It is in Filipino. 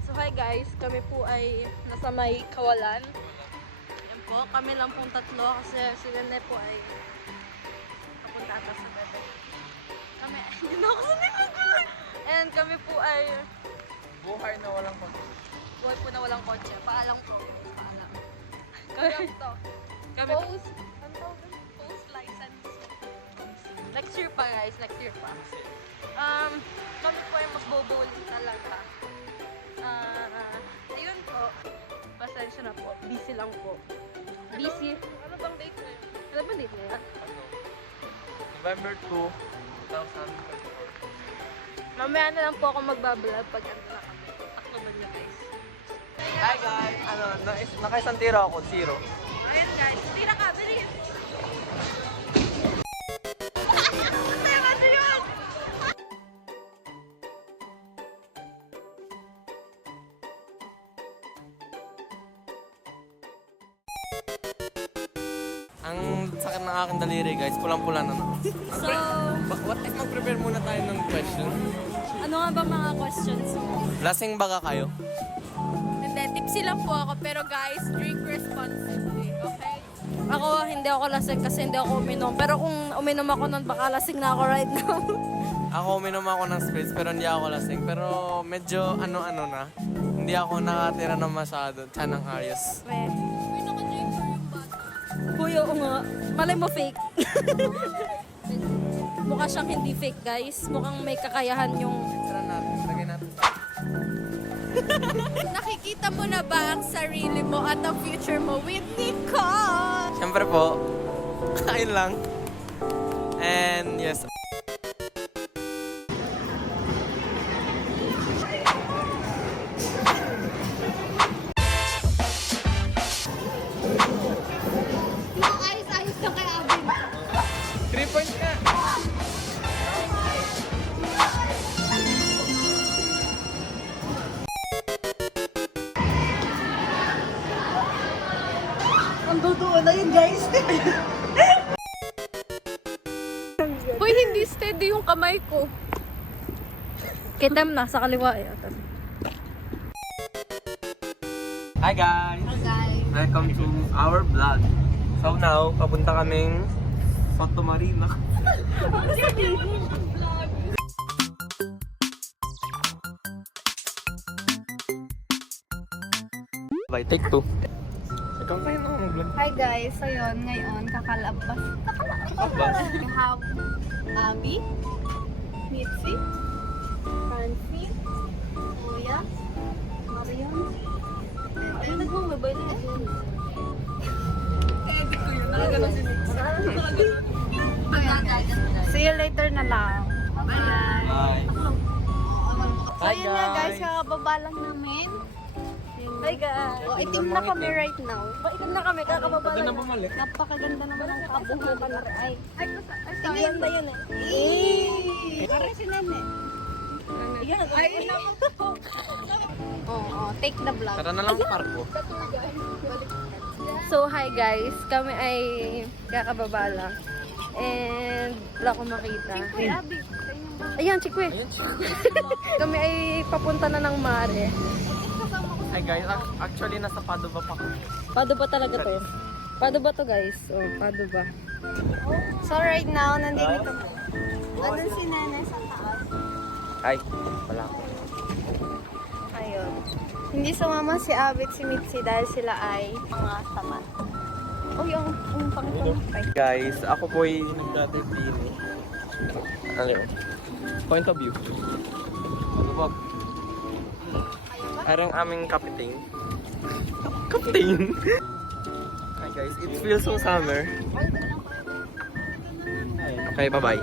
So hi guys, kami po ay nasa may Kawalan. Yan po, kami lang pong tatlo kasi si Rene po ay papunta ata sa bebe. Kami, hindi na ako sa nilagay. And kami po ay Buhay na walang kotse. buhay po na walang kotse. Paalang po. Paalang. Kami to. Kami post license. Next year pa guys, next year pa. Kami po ay mag-bowling talaga. Ayun po. Pasensya na po. Busy lang po. Busy. Ano bang date na yun? Ano bang date na yun? November 2, 2024. Mamaya na lang po ako magbablog pag ano na kami. Takbo ba niyo guys? Hi guys! Nakaisang tira ako, 0. Ayun guys, tira ka, bilis! Ang sakit ng aking daliri guys, pulang-pula na. So, What if mag-prepare muna tayo ng question? ano nga ba mga questions mo? Lasing baga kayo? Hindi, tipsy lang po ako. Pero guys, drink responsibly, okay? Ako, hindi ako lasing kasi hindi ako uminom. Pero kung uminom ako nun, baka lasing na ako right now. Ako uminom ako ng spritz pero hindi ako lasing. Pero medyo ano-ano na. Hindi ako nakatira ng masyado. Tiyan ng ayos. Uy, naka-drink for yung bata. Uy, oo nga. Malay mo fake. Mukha siyang hindi fake, guys. Mukhang may kakayahan yung... Tara natin, lagay natin sa... Nakikita mo na ba ang sarili mo at ang future mo with Nicole? Siyempre po, kain lang. And yes. Ayos-ayos ka kay Abin. 3 points ka! Ang totoo na yun, guys. Uy, hindi steady yung kamay ko. Kitam na, sa kaliwa eh. Hi guys! Hi guys. Welcome to our vlog. So now, papunta kaming Santa Marina. Bye, take 2. Ikaw tayo na mag-vlog. Hi guys, so yun, ngayon kakalabas. We have Abby, Mitzi, Francine, Kuya, Marion, ay nagmumabay na yun. Edit ko yun, nakaganon si Mitzi. Ayan guys, see you later na lang. Bye! Bye. So yun na guys, kakababa lang namin. Hi guys. O, itim na kami right now. Itim na kami, kakababa Pwede na lang. bumalik. Napakaganda naman ang kabuhukan na ay. Tingnan ba yun eh? Aray si Nene. Yan. Ay, Oo, take the vlog. Tara na lang parko. So hi guys, kami ay kakababa lang. And wala akong makita. Kuya Abby, Ayan, Chikwe. Ayun siya. Kami ay papunta na ng Mare. Hi guys, actually nasa Padova pa kami. Pado ba talaga to? Pado ba to guys? Oh, pado ba? So right now, nandito. Andun si Nene sa taas. Hi, wala ako. Ayun. Hindi sumama si Abby at si Mitzi dahil sila ay mga tamad. Oh, yung pangitong tay. Guys, ako po ay nagdadepili. Ano yun? Point of view. Mag-vlog. Parang aming kapiting. Kapiting? Hi guys, it feels so summer. Okay, bye-bye.